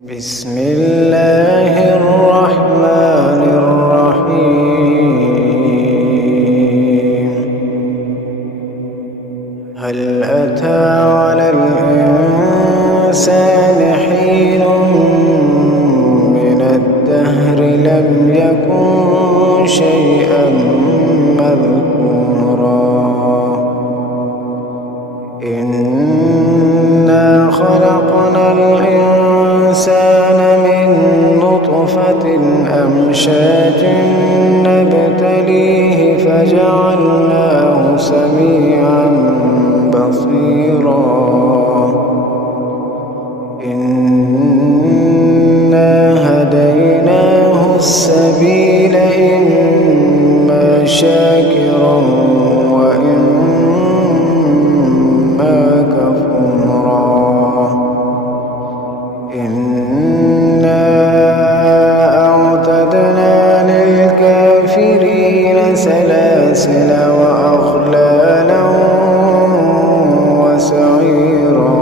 بسم الله الرحمن الرحيم. هل أتى على الإنسان حين من الدهر لم يكن شيئا مذكورا. إنا خلقنا الإنسان من نطفة أمشاج نبتليه فجعلناه سميعا بصيرا. إنا هديناه السبيل إما شاكرا وإما كفورا. إنا أعتدنا للكافرين سلاسل وأغلالا وسعيرا.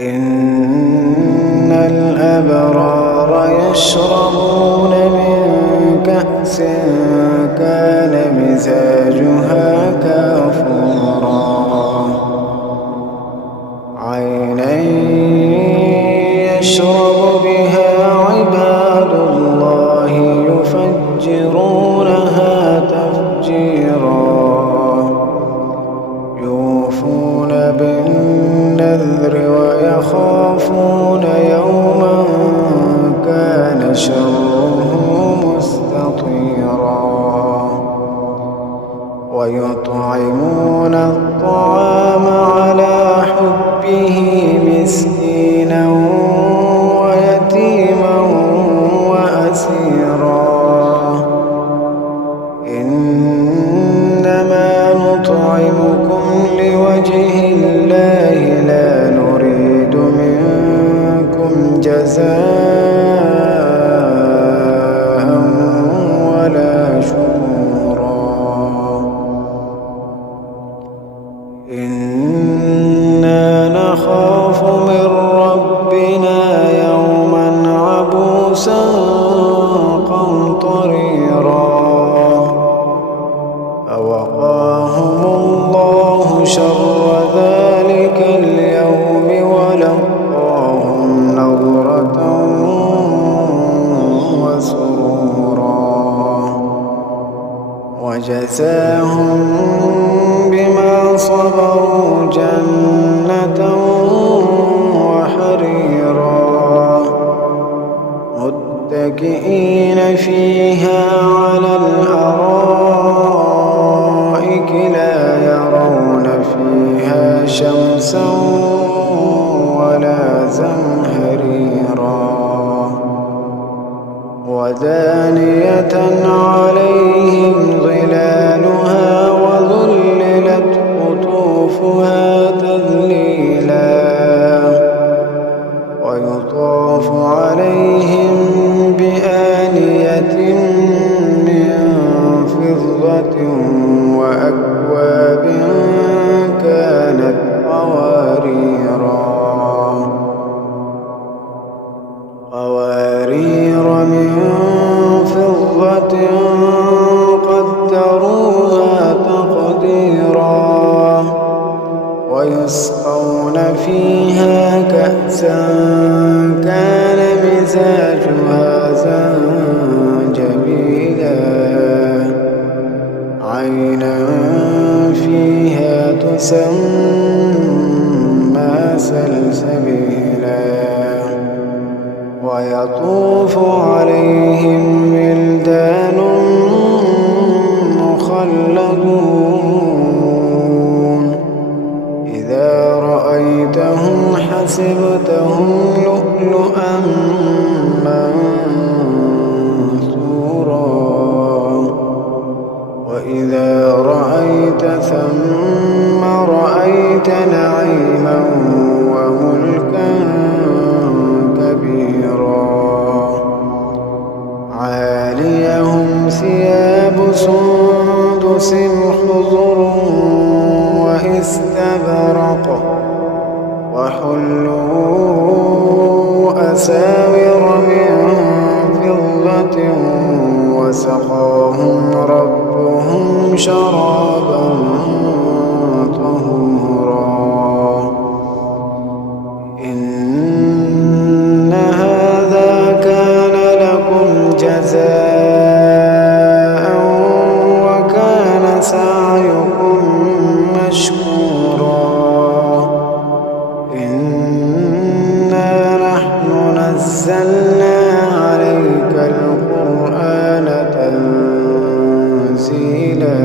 إن الأبرار يشربون من كأس كان مزاجها كافورا. عينا يشرب بها عباد الله يفجرونها تفجيرا. يوفون بالنذر ويخافون يوما كان شره مستطيرا. ويطعمون الطعام على حبه مسكينا ويتيما وأسيرا. إنما نطعمكم لوجه الله لا نريد منكم جزاء ولا شكورا. إنا نخاف من ربنا يوما عبوسا قمطريرا. فوقاهم الله شر ذلك اليوم ولقاهم نضرة وسرورا. وجزاهم بما صبروا جنة وحريرا. متكئين فيها على الأرائك لا يرون فيها شمسا ولا زمهريرا. ودانية عليهم ظلالها وذللت قطوفها تذليلا. ويطاف عليهم بآنية من فضة وأكواب كانت قوارير من فضة قدروها تقديرا. ويسقون فيها كأسا كان مزاجها زنجبيلا. عينا فيها تسمى سلسبيلا. ويطوف عليهم ولدان مخلدون. إذا رأيتهم حسبتهم لؤلؤا منثورا. وإذا رأيت ثم رأيت نعيما وملكا كبيرا. عاليهم ثياب سندس خضر واستبرق وحلوا وأساور من فضة وسقاهم ربهم شرابا طهورا إن هذا كان لكم جزاء وكان سعيكم مشكورا إنا نحن نزلنا عليك القرآن تنزيلا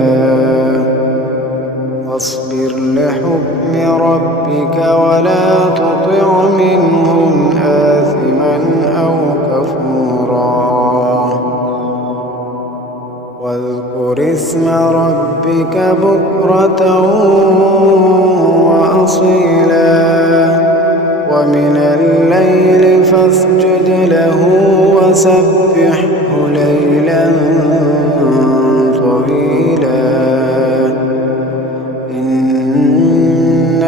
فاصبر لحكم ربك ولا تطع منهم آثما أو كفورا واذكر اسم ربك بكرة وأصيلا ومن الليل فاسجد له وسبحه ليلا طويلا إن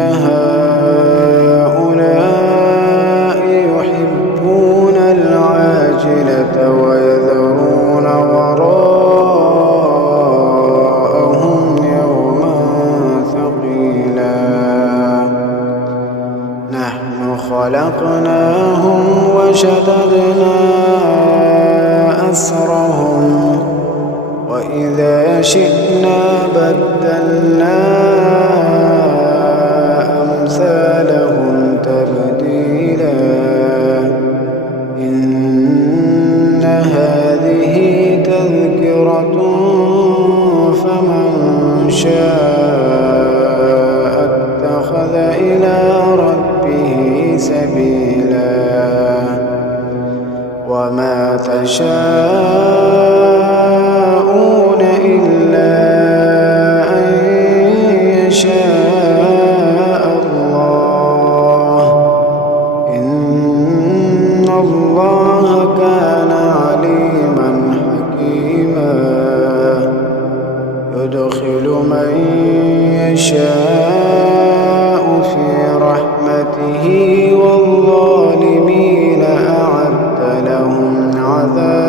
هؤلاء يحبون العاجلة ويذرون وراءهم يوما ثقيلا نحن خلقناهم وشددنا أسرهم وإذا شئنا بدلنا أمثالهم تبديلا إن هذه تذكرة فمن شاء اتخذ إلى ربه سبيلا وما تشاءون إلا أن يشاء الله إن الله كان عليما حكيما يدخل من يشاء في رحمته والظالمين أعد لهم عذابا